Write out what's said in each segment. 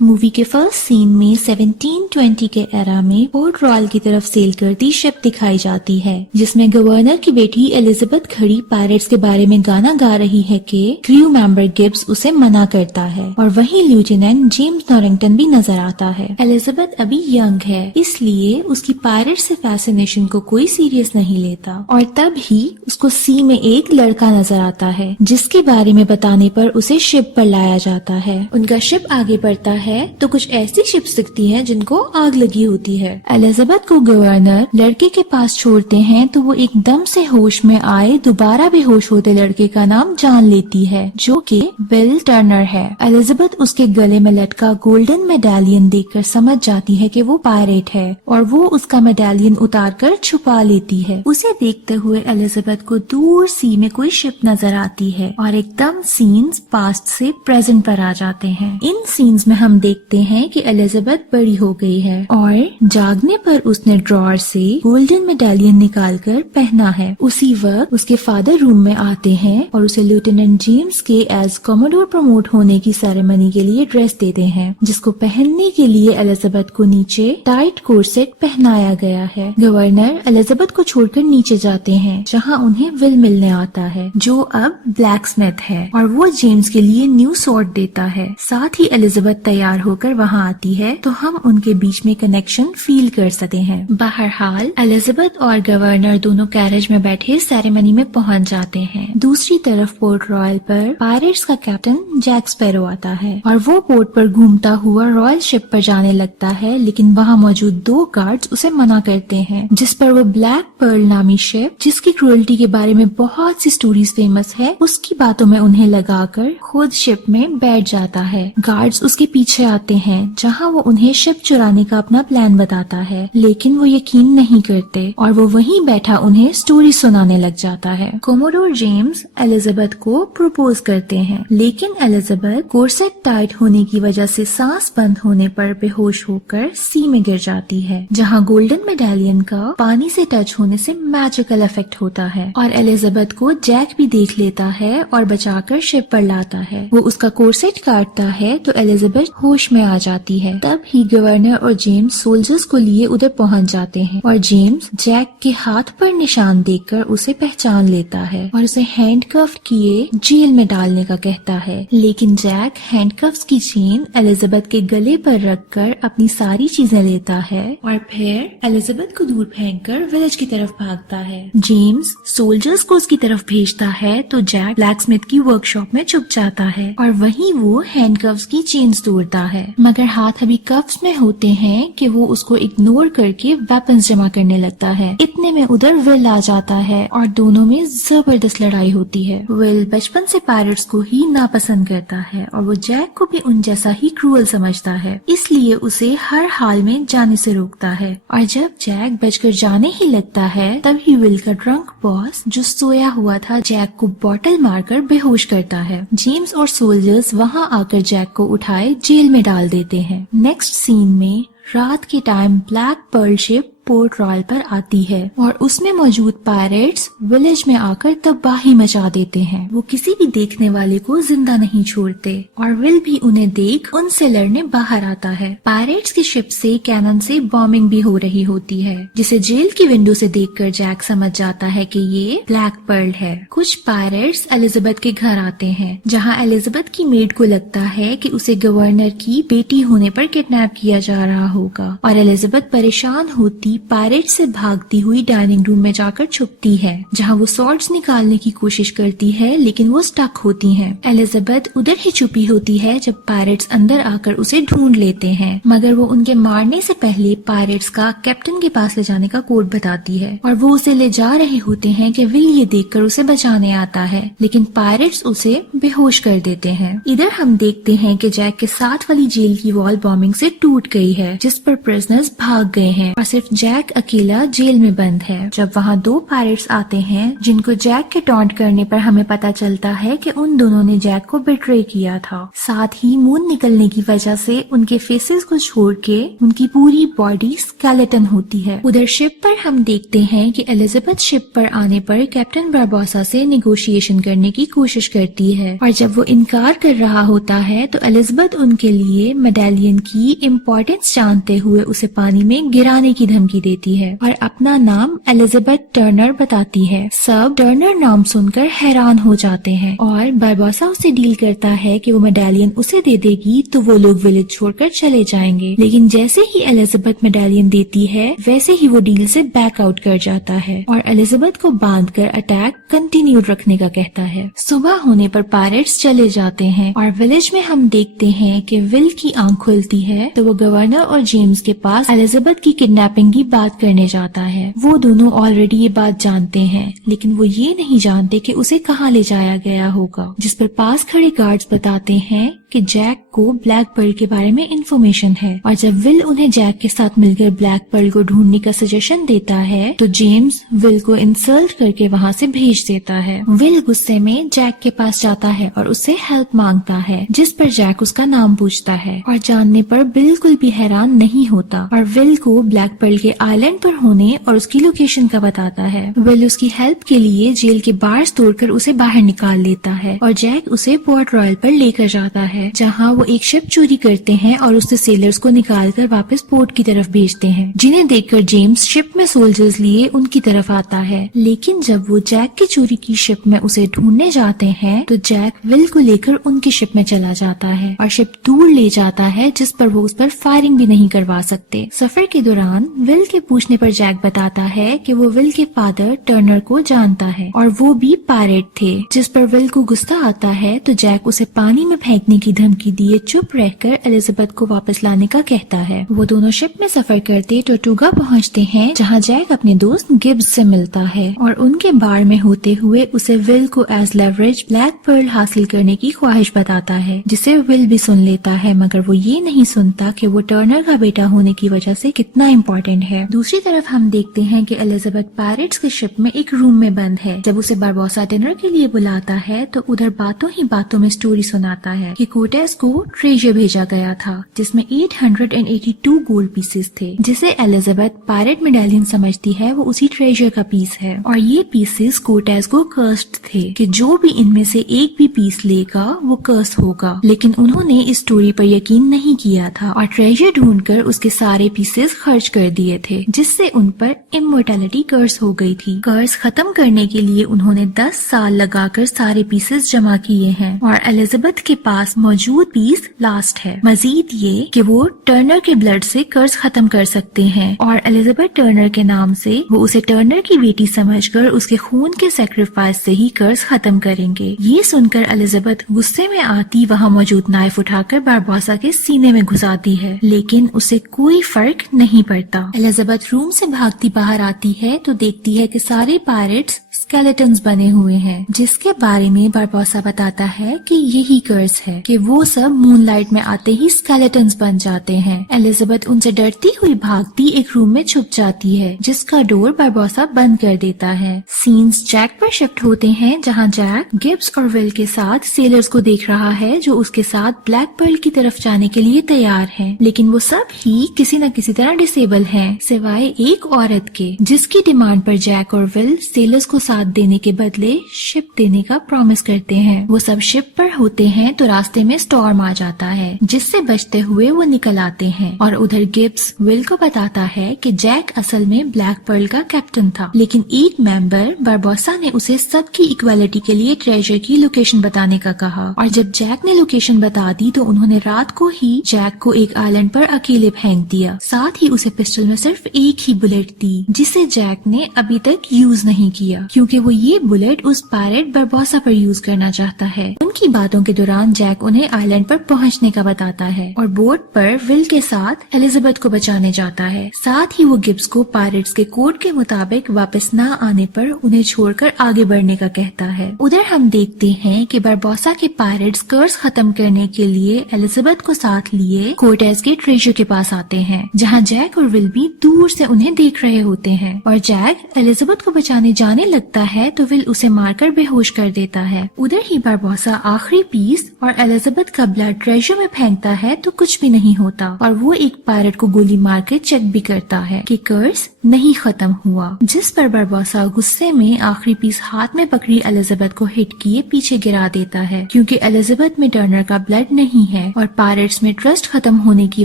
Movie के first scene में 1720 के एरा में पोर्ट रॉयल की तरफ सेल करती शिप दिखाई जाती है, जिसमें गवर्नर की बेटी एलिजाबेथ खड़ी पायरेट्स के बारे में गाना गा रही है कि क्रू मेंबर गिब्स उसे मना करता है। और वहीं लेफ्टिनेंट जेम्स नॉरिंगटन भी नजर आता है। एलिजाबेथ अभी यंग है, इसलिए उसकी पायरेट से फैसिनेशन को कोई सीरियस नहीं लेता। और तब ही उसको सी में एक लड़का नजर आता है, जिसके बारे में बताने पर उसे शिप पर लाया जाता है। उनका शिप आगे बढ़ता है तो कुछ ऐसी शिप्स दिखती हैं जिनको आग लगी होती है। एलिजाबेथ को गवर्नर लड़के के पास छोड़ते हैं तो वो एकदम से होश में आए दोबारा बेहोश होते लड़के का नाम जान लेती है, जो कि विल टर्नर है। एलिजाबेथ उसके गले में लटका गोल्डन मेडालियन देखकर समझ जाती है कि वो पायरेट है और वो उसका मेडालियन उतारकर छुपा लेती है। उसे देखते हुए एलिजाबेथ को दूर सी में कोई शिप नजर आती है और एकदम सीन्स पास्ट से प्रेजेंट पर आ जाते हैं। इन सीन्स में हम देखते हैं कि एलिजाबेथ बड़ी हो गई है और जागने पर उसने ड्रॉअर से गोल्डन मेडालियन निकालकर पहना है। उसी वक्त उसके फादर रूम में आते हैं और उसे लेफ्टिनेंट जेम्स के एज कॉमोडोर प्रमोट होने की सेरेमनी के लिए ड्रेस देते हैं, जिसको पहनने के लिए एलिजाबेथ को नीचे टाइट कोर्सेट पहनाया गया है। गवर्नर एलिजाबेथ को छोड़कर नीचे जाते हैं, जहाँ उन्हें विल मिलने आता है, जो अब ब्लैक स्मिथ है, और वो जेम्स के लिए न्यू स्वॉर्ड देता है। साथ ही एलिजाबेथ तैयार होकर वहाँ आती है तो हम उनके बीच में कनेक्शन फील कर सकते हैं। बहरहाल एलिजाबेथ और गवर्नर दोनों कैरेज में बैठे सेरेमनी में पहुँच जाते हैं। दूसरी तरफ पोर्ट रॉयल पर पायरेट्स का कैप्टन जैक स्पैरो आता है और वो पोर्ट पर घूमता हुआ रॉयल शिप पर जाने लगता है, लेकिन वहाँ मौजूद 2 गार्ड्स उसे मना करते हैं, जिस पर वो ब्लैक पर्ल नामी शिप, जिसकी क्रूएल्टी के बारे में बहुत सी स्टोरीज फेमस है, उसकी बातों में उन्हें लगाकर खुद शिप में बैठ जाता है। गार्ड्स उसके पीछे आते हैं, जहां वो उन्हें शिप चुराने का अपना प्लान बताता है, लेकिन वो यकीन नहीं करते और वो वहीं बैठा उन्हें स्टोरी सुनाने लग जाता है। कोमोडोर जेम्स एलिजाबेथ को प्रपोज करते हैं, लेकिन एलिजाबेथ कोर्सेट टाइट होने की वजह से सांस बंद होने पर बेहोश होकर सी में गिर जाती है, जहां गोल्डन मेडालियन का पानी से टच होने से मैजिकल इफेक्ट होता है और एलिजाबेथ को जैक भी देख लेता है और बचाकर शिप पर लाता है। वो उसका कोर्सेट काटता है तो एलिजाबेथ होश में आ जाती है। तब ही गवर्नर और जेम्स सोल्जर्स को लिए उधर पहुंच जाते हैं और जेम्स जैक के हाथ पर निशान देखकर उसे पहचान लेता है और उसे हैंडकफ किए जेल में डालने का कहता है, लेकिन जैक हैंडकफ्स की चेन एलिजाबेथ के गले पर रखकर अपनी सारी चीजें लेता है और फिर एलिजाबेथ को दूर फेंककर विलेज की तरफ भागता है। जेम्स सोल्जर्स को उसकी तरफ भेजता है तो जैक ब्लैक स्मिथ की वर्कशॉप में छुप जाता है और वहीं वो हैंडकफ्स की चेन्स तोड़ता है, मगर हाथ अभी कफ्स में होते हैं कि वो उसको इग्नोर करके वेपन्स जमा करने लगता है। इतने में उधर विल आ जाता है और दोनों में जबरदस्त लड़ाई होती है। विल बचपन से पायरेट्स को ही नापसंद करता है और वो जैक को भी उन जैसा ही क्रूअल समझता है, इसलिए उसे हर हाल में जाने से रोकता है। और जब जैक बचकर जाने ही लगता है तभी विल का ड्रंक बॉस, जो सोया हुआ था, जैक को बॉटल मारकर बेहोश करता है। जेम्स और सोल्जर्स वहां आकर जैक को उठाए जेल में डाल देते हैं। नेक्स्ट सीन में रात के time Black Pearl ship Port Royal पर आती है और उसमें मौजूद पायरेट्स विलेज में आकर तबाही मचा देते हैं। वो किसी भी देखने वाले को जिंदा नहीं छोड़ते और विल भी उन्हें देख उनसे लड़ने बाहर आता है। पायरेट्स की शिप से कैनन से बॉम्बिंग भी हो रही होती है, जिसे जेल की विंडो से देखकर जैक समझ जाता है कि ये ब्लैक पर्ल है। कुछ पायरेट्स एलिजाबेथ के घर आते हैं, जहाँ एलिजाबेथ की मेड को लगता है कि उसे गवर्नर की बेटी होने पर किडनैप किया जा रहा होगा और एलिजाबेथ परेशान होती पायरेट से भागती हुई डाइनिंग रूम में जाकर छुपती है, जहां वो सॉर्ड्स निकालने की कोशिश करती है, लेकिन वो स्टक होती हैं। एलिजाबेथ उधर ही छुपी होती है जब पायरेट्स अंदर आकर उसे ढूंढ लेते हैं, मगर वो उनके मारने से पहले पायरेट्स का कैप्टन के पास ले जाने का कोड बताती है और वो उसे ले जा रहे होते हैं कि विल ये देखकर उसे बचाने आता है, लेकिन पायरेट्स उसे बेहोश कर देते हैं। इधर हम देखते हैं कि जैक के साथ वाली जेल की वॉल बॉम्बिंग से टूट गई है, जिस पर प्रिजनर्स भाग गए हैं और सिर्फ जैक अकेला जेल में बंद है। जब वहाँ 2 पायरेट्स आते हैं जिनको जैक के टॉन्ट करने पर हमें पता चलता है कि उन दोनों ने जैक को बिट्रे किया था। साथ ही मून निकलने की वजह से उनके फेसेस को छोड़ के उनकी पूरी बॉडी स्केलेटन होती है। उधर शिप पर हम देखते हैं कि एलिजाबेथ शिप पर आने पर कैप्टन बारबोसा से नेगोशिएशन करने की कोशिश करती है और जब वो इनकार कर रहा होता है तो एलिजाबेथ उनके लिए मेडालियन की इम्पोर्टेंस जानते हुए उसे पानी में गिराने की धमकी देती है और अपना नाम एलिजाबेथ टर्नर बताती है। सब टर्नर नाम सुनकर हैरान हो जाते हैं और बारबोसा उसे डील करता है कि वो मेडालियन उसे दे देगी तो वो लोग विलेज छोड़कर चले जाएंगे, लेकिन जैसे ही एलिजाबेथ मेडालियन देती है वैसे ही वो डील से बैक आउट कर जाता है और एलिजाबेथ को बांधकर अटैक कंटिन्यू रखने का कहता है। सुबह होने पर पायरेट्स चले जाते हैं और विलेज में हम देखते हैं कि विल की आंख खुलती है तो वो गवर्नर और जेम्स के पास एलिजाबेथ की किडनैपिंग की बात करने जाता है। वो दोनों ऑलरेडी ये बात जानते हैं लेकिन वो ये नहीं जानते कि उसे कहाँ ले जाया गया होगा, जिस पर पास खड़े गार्ड्स बताते हैं कि जैक को ब्लैक पर्ल के बारे में इंफॉर्मेशन है और जब विल उन्हें जैक के साथ मिलकर ब्लैक पर्ल को ढूंढने का सजेशन देता है तो जेम्स विल को इंसल्ट करके वहाँ से भेज देता है। विल गुस्से में जैक के पास जाता है और उससे हेल्प मांगता है, जिस पर जैक उसका नाम पूछता है और जानने पर बिल्कुल भी हैरान नहीं होता और विल को ब्लैक पर्ल के आइलैंड पर होने और उसकी लोकेशन का बताता है। विल उसकी हेल्प के लिए जेल के बार्स तोड़कर उसे बाहर निकाल लेता है और जैक उसे पोर्ट रॉयल पर लेकर जाता है जहां वो एक शिप चोरी करते हैं और उससे सेलर्स को निकालकर वापस पोर्ट की तरफ भेजते हैं, जिन्हें देखकर जेम्स शिप में सोल्जर्स लिए उनकी तरफ आता है। लेकिन जब वो जैक की चोरी की शिप में उसे ढूंढने जाते हैं तो जैक विल को लेकर उनकी शिप में चला जाता है और शिप दूर ले जाता है, जिस पर वो उस पर फायरिंग भी नहीं करवा सकते। सफर के दौरान विल के पूछने पर जैक बताता है कि वो विल के फादर टर्नर को जानता है और वो भी पायरेट थे, जिस पर विल को गुस्सा आता है तो जैक उसे पानी में फेंकने की धमकी दिए चुप रहकर एलिजाबेथ को वापस लाने का कहता है। वो दोनों शिप में सफर करते टोर्टुगा पहुंचते हैं जहां जैक अपने दोस्त गिब्स से मिलता है और उनके बार में होते हुए उसे विल को एज लेवरेज ब्लैक पर्ल हासिल करने की ख्वाहिश बताता है, जिसे विल भी सुन लेता है, मगर वो ये नहीं सुनता कि वो टर्नर का बेटा होने की वजह से कितना इम्पोर्टेंट है। दूसरी तरफ हम देखते हैं कि एलिजाबेथ पायरेट्स के शिप में एक रूम में बंद है। जब उसे बारबोसा डिनर के लिए बुलाता है तो उधर बातों ही बातों में स्टोरी सुनाता है कि कोर्टेस को ट्रेजर भेजा गया था जिसमें 882 गोल्ड पीसेस थे, जिसे एलिजाबेथ पायरेट मेडालियन समझती है वो उसी ट्रेजर का पीस है और ये पीसेस कोर्टेस को कर्स्ड थे कि जो भी इनमें से एक भी पीस लेगा वो कर्स होगा, लेकिन उन्होंने इस स्टोरी पर यकीन नहीं किया था और ट्रेजर ढूंढकर उसके सारे पीसेस खर्च कर दिए थे, जिससे उन पर इमोर्टैलिटी कर्स हो गई थी। कर्स खत्म करने के लिए उन्होंने 10 साल लगाकर सारे पीसेस जमा किए हैं और एलिजाबेथ के पास मौजूद पीस लास्ट है। मजीद ये कि वो टर्नर के ब्लड से कर्ज खत्म कर सकते हैं और एलिजाबेथ टर्नर के नाम से वो उसे टर्नर की बेटी समझकर उसके खून के सेक्रीफाइस से ही कर्ज खत्म करेंगे। ये सुनकर एलिजाबेथ गुस्से में आती वहाँ मौजूद नाइफ उठाकर बारबोसा के सीने में घुसाती है, लेकिन उसे कोई फर्क नहीं पड़ता। एलिजाबेथ रूम से भागती बाहर आती है तो देखती है कि सारे पायरेट्स स्केलेटन्स बने हुए हैं, जिसके बारे में बारबोसा बताता है कि यही कर्ज है कि वो सब मूनलाइट में आते ही स्केलेटन्स बन जाते हैं। एलिजाबेथ उनसे डरती हुई भागती एक रूम में छुप जाती है, जिसका डोर बारबोसा बंद कर देता है। सीन्स जैक पर शिफ्ट होते हैं जहां जैक गिब्स और विल के साथ सेलर्स को देख रहा है जो उसके साथ ब्लैक पर्ल की तरफ जाने के लिए तैयार हैं, लेकिन वो सब ही किसी न किसी तरह डिसेबल हैं, सिवाय एक औरत के, जिसकी डिमांड पर जैक और विल सेलर्स को साथ देने के बदले शिप देने का प्रॉमिस करते हैं। वो सब शिप पर होते हैं तो रास्ते में स्टॉर्म आ जाता है, जिससे बचते हुए वो निकल आते हैं और उधर गिब्स विल को बताता है कि जैक असल में ब्लैक पर्ल का कैप्टन था, लेकिन एक मेंबर बारबोसा ने उसे सबकी इक्वालिटी के लिए ट्रेजर की लोकेशन बताने का कहा और जब जैक ने लोकेशन बता दी तो उन्होंने रात को ही जैक को एक आइलैंड पर अकेले फेंक दिया, साथ ही उसे पिस्टल में सिर्फ एक ही बुलेट दी, जिसे जैक ने अभी तक यूज नहीं किया क्योंकि क्योंकि वो ये बुलेट उस पायरेट बरबोसा पर यूज करना चाहता है। उनकी बातों के दौरान जैक उन्हें आइलैंड पर पहुंचने का बताता है और बोट पर विल के साथ एलिजाबेथ को बचाने जाता है। साथ ही वो गिब्स को पायरेट्स के कोड के मुताबिक वापस न आने पर उन्हें छोड़कर आगे बढ़ने का कहता है। उधर हम देखते हैं कि बरबोसा के पायरेट्स कर्स खत्म करने के लिए एलिजाबेथ को साथ लिए कोर्टेज के ट्रेजर के पास आते हैं, जहाँ जैक और विल भी दूर से उन्हें देख रहे होते हैं और जैक एलिजाबेथ को बचाने जाने लगता है तो विल उसे मारकर बेहोश कर देता है। उधर ही बरबोसा आखिरी पीस और एलिजाबेथ का ब्लड ट्रेजर में फेंकता है तो कुछ भी नहीं होता और वो एक पायरेट को गोली मारकर चेक भी करता है कि कर्स नहीं खत्म हुआ, जिस पर बरबोसा गुस्से में आखिरी पीस हाथ में पकड़ी एलिजाबेथ को हिट किए पीछे गिरा देता है, क्योंकि एलिजाबेथ में टर्नर का ब्लड नहीं है और पायरेट्स में ट्रस्ट खत्म होने की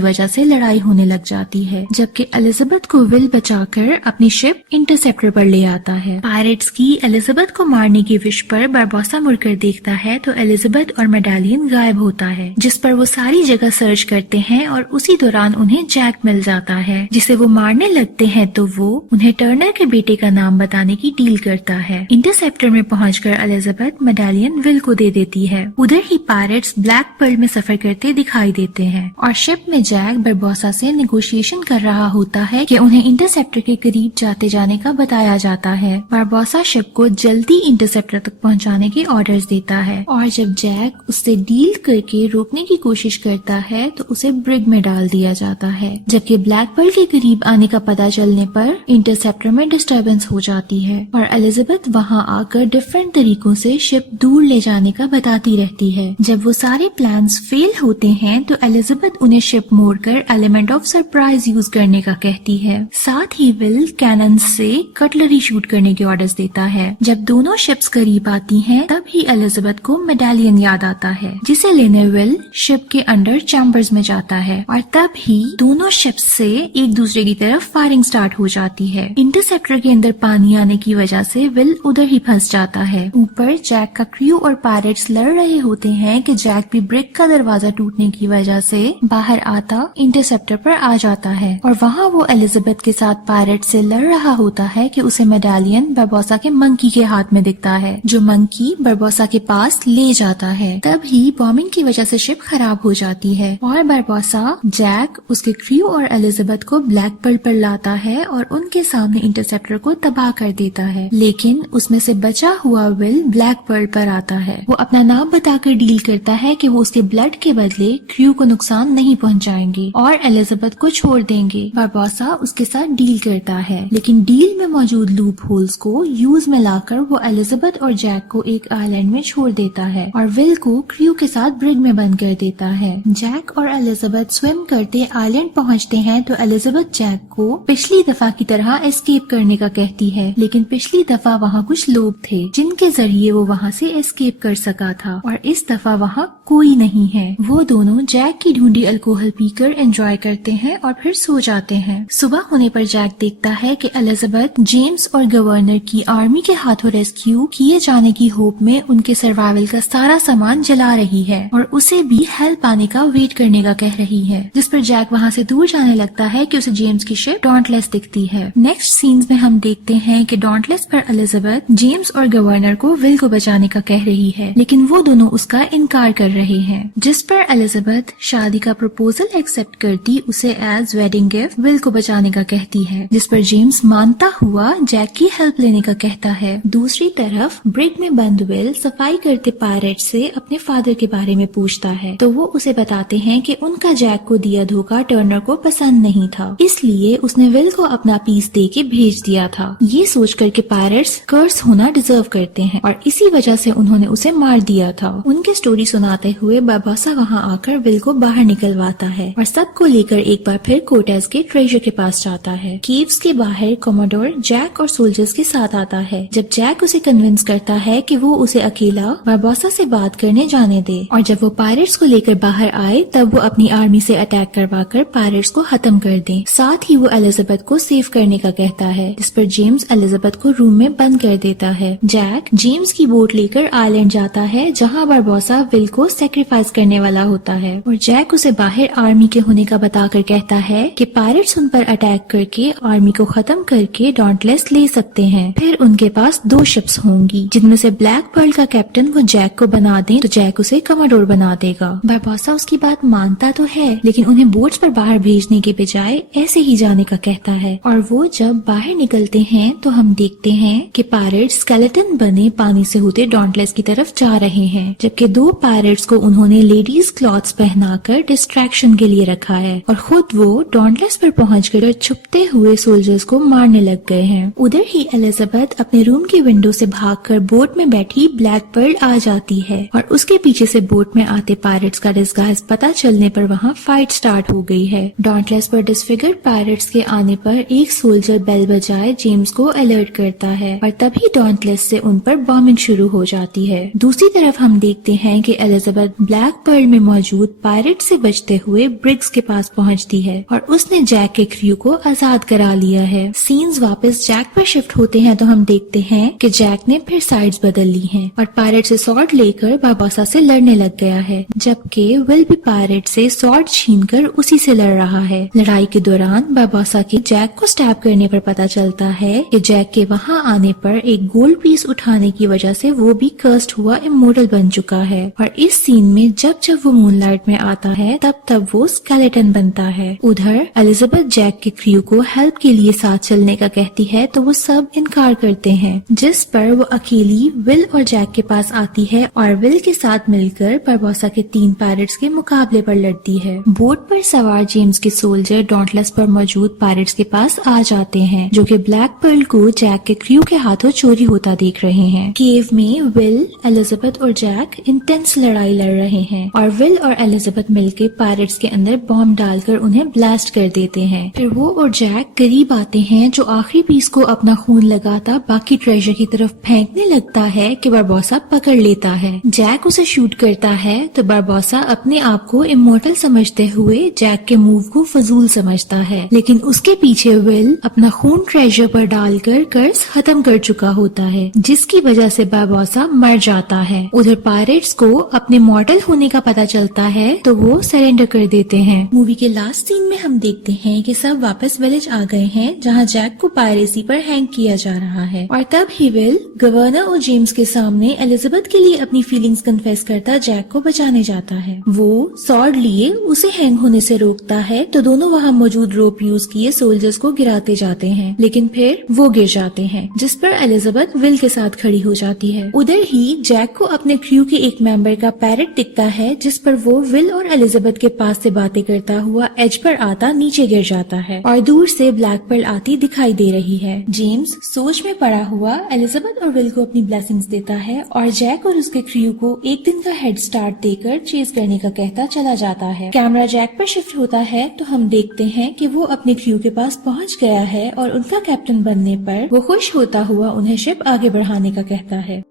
वजह से लड़ाई होने लग जाती है, जबकि एलिजाबेथ को विल बचाकर अपनी शिप इंटरसेप्टर पर ले आता है। पायरेट्स की एलिजाबेथ को मारने की विश पर बरबोसा मुड़कर देखता है तो एलिजाबेथ और मेडालियन गायब होता है, जिस पर वो सारी जगह सर्च करते हैं और उसी दौरान उन्हें जैक मिल जाता है, जिसे वो मारने लगते हैं तो वो उन्हें टर्नर के बेटे का नाम बताने की डील करता है। इंटरसेप्टर में पहुंचकर एलिजाबेथ मेडालियन विल को दे देती है। उधर ही पायरेट्स ब्लैक पर्ल में सफर करते दिखाई देते हैं और शिप में जैक बरबोसा से नेगोशिएशन कर रहा होता है कि उन्हें इंटरसेप्टर के करीब जाते जाने का बताया जाता है। बरबोसा शिप को जल्दी इंटरसेप्टर तक पहुंचाने के ऑर्डर्स देता है और जब जैक उससे डील करके रोकने की कोशिश करता है तो उसे ब्रिग में डाल दिया जाता है, जबकि ब्लैक पर्ल के करीब आने का पता चलने पर इंटरसेप्टर में डिस्टर्बेंस हो जाती है और एलिजाबेथ वहां आकर डिफरेंट तरीकों से शिप दूर ले जाने का बताती रहती है। जब वो सारे प्लान्स फेल होते हैं तो एलिजाबेथ उन्हें शिप मोड़कर एलिमेंट ऑफ सरप्राइज यूज करने का कहती है। साथ ही विल कैनन से कटलरी शूट करने के ऑर्डर्स देता है। जब दोनों शिप्स करीब आती हैं, तब ही एलिजाबेथ को मेडालियन याद आता है, जिसे लेने विल शिप के अंडर चैम्बर्स में जाता है और तब ही दोनों शिप्स से एक दूसरे की तरफ फायरिंग स्टार्ट हो जाती है। इंटरसेप्टर के अंदर पानी आने की वजह से विल उधर ही फंस जाता है। ऊपर जैक का क्रू और पायरेट्स लड़ रहे होते हैं कि जैक भी ब्रिक का दरवाजा टूटने की वजह से बाहर आता इंटरसेप्टर पर आ जाता है और वहाँ वो एलिजाबेथ के साथ पायरेट से लड़ रहा होता है कि उसे मेडालियन बरबोसा के मंकी के हाथ में दिखता है, जो मंकी बरबोसा के पास ले जाता है। तब ही बॉम्बिंग की वजह से शिप खराब हो जाती है और बरबोसा जैक, उसके क्रू और एलिजाबेथ को ब्लैक पर्ल पर लाता है और उनके सामने इंटरसेप्टर को तबाह कर देता है। लेकिन उसमें से बचा हुआ विल ब्लैक पर्ल पर आता है। वो अपना नाम बताकर डील करता है कि वो उसके ब्लड के बदले क्रू को नुकसान नहीं पहुंचाएंगे और एलिजाबेथ को छोड़ देंगे। बरबोसा उसके साथ डील करता है, लेकिन डील में मौजूद लूप होल्स को यूज में लाकर वो एलिजाबेथ और जैक को एक आइलैंड में छोड़ देता है और विल को क्रू के साथ ब्रिग में बंद कर देता है। जैक और एलिजाबेथ स्विम करते आइलैंड पहुंचते हैं तो एलिजाबेथ जैक को पिछली दफा की तरह एस्केप करने का कहती है, लेकिन पिछली दफा वहाँ कुछ लोग थे जिनके जरिए वो वहाँ से एस्केप कर सका था और इस दफा वहाँ कोई नहीं है। वो दोनों जैक की ढूंढी अल्कोहल पीकर एंजॉय करते हैं और फिर सो जाते हैं। सुबह होने पर जैक देखता है कि एलिजाबेथ जेम्स और गवर्नर की आर्मी के हाथों रेस्क्यू किए जाने की होप में उनके सर्वाइवल का सारा सामान जला रही है और उसे भी हेल्प आने का वेट करने का कह रही है, जिस पर जैक वहाँ से दूर जाने लगता है कि उसे जेम्स की शिप डॉन्टलेस दिखती है। नेक्स्ट सीन्स में हम देखते हैं कि डॉन्टलेस पर एलिजाबेथ जेम्स और गवर्नर को विल को बचाने का कह रही है, लेकिन वो दोनों उसका इनकार कर रहे हैं, जिस पर एलिजाबेथ शादी का प्रपोजल एक्सेप्ट करती उसे एज वेडिंग गिफ्ट विल को बचाने का कहती है, जिस पर जेम्स मानता हुआ जैक की हेल्प लेने का कहता है। दूसरी तरफ ब्रिग में बंद विल सफाई करते पायरेट से अपने फादर के बारे में पूछता है तो वो उसे बताते हैं कि उनका जैक को दिया धोखा टर्नर को पसंद नहीं था, इसलिए उसने विल को अपना पीस दे के भेज दिया था। ये सोचकर के पायरेट्स कर्स होना डिजर्व करते हैं और इसी वजह से उन्होंने उसे मार दिया था। उनके स्टोरी सुनाते हुए बरबोसा वहाँ आकर विल को बाहर निकलवाता है और सबको लेकर एक बार फिर कोर्टेज के ट्रेजर के पास जाता है। केव्स के बाहर कमोडोर जैक और सोल्जर्स के साथ आता है। जब जैक उसे कन्विंस करता है कि वो उसे अकेला बरबोसा से बात करने जाने दे और जब वो पायरेट्स को लेकर बाहर आए तब वो अपनी आर्मी से अटैक करवाकर पायरेट्स को खत्म कर दे। साथ ही वो एलिजाबेथ को सेव करने का कहता है, जिस पर जेम्स एलिजाबेथ को रूम में बंद कर देता है। जैक जेम्स की बोट लेकर आइलैंड जाता है जहाँ बरबोसा विल को सेक्रीफाइस करने वाला होता है और जैक उसे बाहर आर्मी के होने का बताकर कहता है कि पायरेट्स उन पर अटैक करके आर्मी को खत्म करके डॉन्टलेस ले सकते हैं। फिर उन उनके पास 2 शिप्स होंगी, जिनमें से ब्लैक पर्ल का कैप्टन वो जैक को बना दे तो जैक उसे कमाडोर बना देगा। बारबोसा उसकी बात मानता तो है, लेकिन उन्हें बोट्स पर बाहर भेजने के बजाय ऐसे ही जाने का कहता है। और वो जब बाहर निकलते हैं तो हम देखते हैं कि पायरेट्स स्केलेटन बने पानी से होते डॉन्टलेस की तरफ जा रहे हैं, जबकि 2 पायरेट्स को उन्होंने लेडीज क्लॉथ्स पहनाकर डिस्ट्रैक्शन के लिए रखा है और खुद वो डॉन्टलेस पर पहुंचकर छुपते हुए सोल्जर्स को मारने लग गए हैं। उधर ही एलिजाबेथ अपने रूम की विंडो से भागकर बोट में बैठी ब्लैक पर्ल आ जाती है और उसके पीछे से बोट में आते पायरेट्स का डिस्गाइज पता चलने पर वहाँ फाइट स्टार्ट हो गई है। डॉन्टलेस पर डिसफिगर्ड पायरेट्स के आने पर एक सोल्जर बेल बजाए जेम्स को अलर्ट करता है और तभी डॉन्टलेस से उन पर बॉम्बिंग शुरू हो जाती है। दूसरी तरफ हम देखते हैं कि एलिजाबेथ ब्लैक पर्ल में मौजूद पायरेट से बचते हुए ब्रिग्स के पास पहुंचती है और उसने जैक के क्रू को आजाद करा लिया है। सीन्स वापस जैक पर शिफ्ट होते हैं तो हम देखते हैं कि जैक ने फिर साइड्स बदल ली हैं और पायरेट से स्वॉर्ड लेकर बारबोसा से लड़ने लग गया है, जबकि विल भी पायरेट से स्वॉर्ड छीनकर उसी से लड़ रहा है। लड़ाई के दौरान बारबोसा के जैक को स्टैब करने पर पता चलता है कि जैक के वहां आने पर एक गोल्ड पीस उठाने की वजह से वो भी कर्स्ड हुआ इमोर्टल बन चुका है और इस सीन में जब वो मूनलाइट में आता है तब वो स्केलेटन बनता है। उधर एलिजाबेथ जैक के क्रू को हेल्प के लिए साथ चलने का कहती है तो वो सब इनकार करते हैं, जिस पर वो अकेली विल और जैक के पास आती है और विल के साथ मिलकर बारबोसा के 3 पायरेट्स के मुकाबले पर लड़ती है। बोट पर सवार जेम्स के सोल्जर डॉन्टलेस पर मौजूद पायरेट्स के पास आ जाते हैं, जो कि ब्लैक पर्ल को जैक के क्रू के हाथों चोरी होता देख रहे हैं। केव में विल, एलिजाबेथ और जैक इंटेंस लड़ाई लड़ रहे हैं और विल और एलिजाबेथ मिलकर पायरेट्स के अंदर बॉम्ब डालकर उन्हें ब्लास्ट कर देते हैं। फिर वो और जैक करीब आते हैं, जो आखिरी पीस को अपना खून लगाता बाकी ट्रेजर की तरफ फेंकने लगता है कि बारबोसा पकड़ लेता है। जैक उसे शूट करता है तो बारबोसा अपने आप को इमोर्टल समझते हुए जैक के मूव को फजूल समझता है, लेकिन उसके पीछे विल अपना खून ट्रेजर पर डालकर कर्ज खत्म कर चुका होता है, जिसकी वजह से बारबोसा मर जाता है। उधर पायरेट्स को अपने मॉर्टल होने का पता चलता है तो वो सरेंडर कर देते हैं। मूवी के लास्ट सीन में हम देखते हैं कि सब वापस विलेज आ गए हैं, जहाँ जैक को पायरेसी पर हैंग किया जा रहा है और तब ही विल गवर्नर और जेम्स के सामने एलिजाबेथ के लिए अपनी फीलिंग्स कन्फेस करता जैक को बचाने जाता है। वो सॉर्ड लिए उसे हैंग होने से रोकता है तो दोनों वहाँ मौजूद रोप यूज किए सोल्जर्स को गिराते जाते हैं, लेकिन फिर वो गिर जाते हैं, जिस पर एलिजाबेथ विल के साथ खड़ी हो जाती है। उधर ही जैक को अपने क्रू के एक मेंबर का पैरेट दिखता है, जिस पर वो विल और एलिजाबेथ के पास से बातें करता हुआ एज पर आता नीचे गिर जाता है और दूर से ब्लैक पर्ल आती दिखाई दे रही है। जेम्स सोच में पड़ा हुआ एलिजाबेथ और विल को अपनी ब्लेसिंग्स देता है और जैक और उसके क्रू को एक दिन का हेड स्टार्ट देकर चेज करने का कहता चला जाता है। कैमरा जैक पर शिफ्ट होता है तो हम देखते हैं कि वो अपने क्रू के पास पहुंच गया है और उनका कैप्टन बनने पर वो खुश होता हुआ उन्हें शिप आगे बढ़ाने का कहता है।